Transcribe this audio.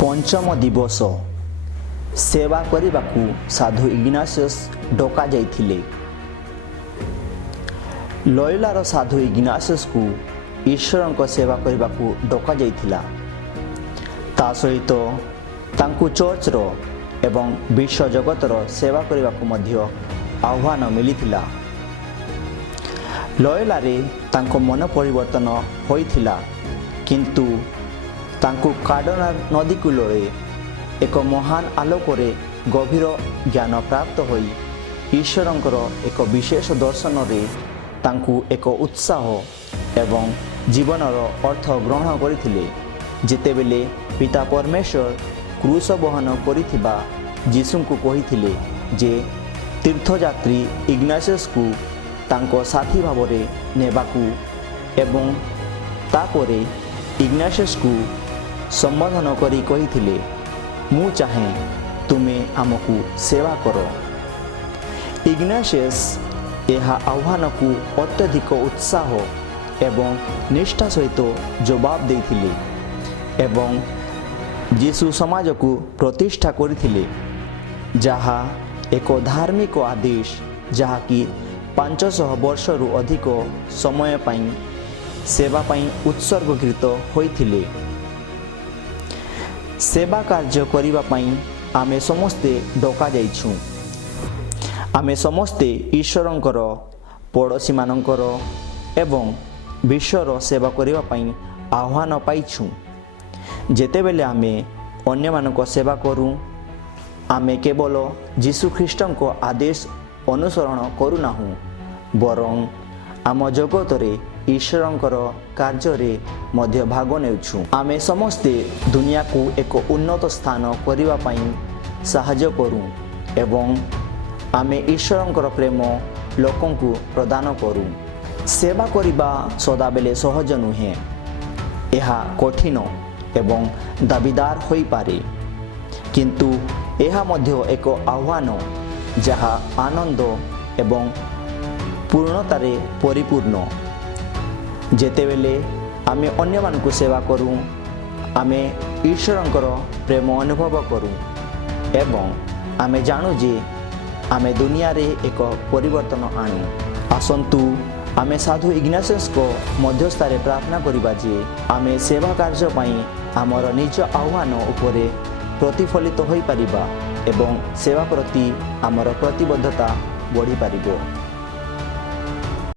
पंचम दिवस सेवा करने साधु इग्नासियस डका जाइथिले। लयलार साधु इग्नासियस को ईश्वर को सेवा करने को डका जाइथिला। ता सहित तांकु चर्चर एवं विश्व जगतर सेवा करने को मध्य आह्वान मिलिथिला। लयलारे तांको मन परिवर्तन होइथिला, किंतु तांकु कार्डनाल नदी कूलरे एक महान आलोकरे गभीर ज्ञान प्राप्त होई ईश्वरंकर एक विशेष दर्शन रे तांकु एक उत्साह एवं जीवनर अर्थ ग्रहण करथिले। जेतेबेले पिता परमेश्वर क्रूस बहन करिथिबा यीशु को कहिथिले जे तीर्थयात्री इग्नासियस को तांको साथी भावरे नेबाकू एवं तापरे इग्नासियस को संबोधन करी कहिथिले, मु चाहे तुमे आमको सेवा करो। इग्नासियस यह आह्वान को अत्यधिक उत्साह एवं निष्ठा सहित जवाब देथिले एवं यीशु समाज को प्रतिष्ठा करथिले, जहा एक धार्मिक आदेश जहाँकि 500 वर्षरु अधिक समय पाई सेवा पाई उत्सर्गीकृत होइथिले। सेवा कार्य करिबा पाई आमे समस्ते डका जाइछु। आमे समस्ते ईश्वरंकर पड़ोसी मानकर एवं विश्वर सेवा करिबा पाई आह्वान पाइछु। जेतेबेले आमे अन्य मानक सेवा करूं, आमे केवल यीशु ख्रीष्टन को आदेश अनुसरण करूनाहु, बरं आम जगतरे ईश्वरंकर कार्य मध्य भाग नेउछु। आमे समस्ते दुनिया को एक उन्नत स्थान करिबा पाई साहाय्य करूं एवं आमे ईश्वरंकर प्रेम लोकं को प्रदान करूं। सेवा करिबा सदाबेले सहज नुहे, यह कठिन एवं दाबीदार होई पारे, किंतु यह मध्य एक आह्वान जहा आनंद एवं पूर्णतारे परिपूर्ण। जेतेबेले आमे अन्य मानकु सेवा करूं, आमे ईश्वरंकर प्रेम अनुभव करूं एवं आमे जानू जे आमे दुनिया रे एक परिवर्तन आणु। आसंतु आमे साधु इग्नासियस को मध्यस्थारे प्रार्थना करिबा जे आमे सेवा कार्य पाई आमर निज आह्वान उपरे प्रतिफलित होई परिबा एवं सेवा प्रति आमर प्रतिबद्धता बढ़ी पारिबो।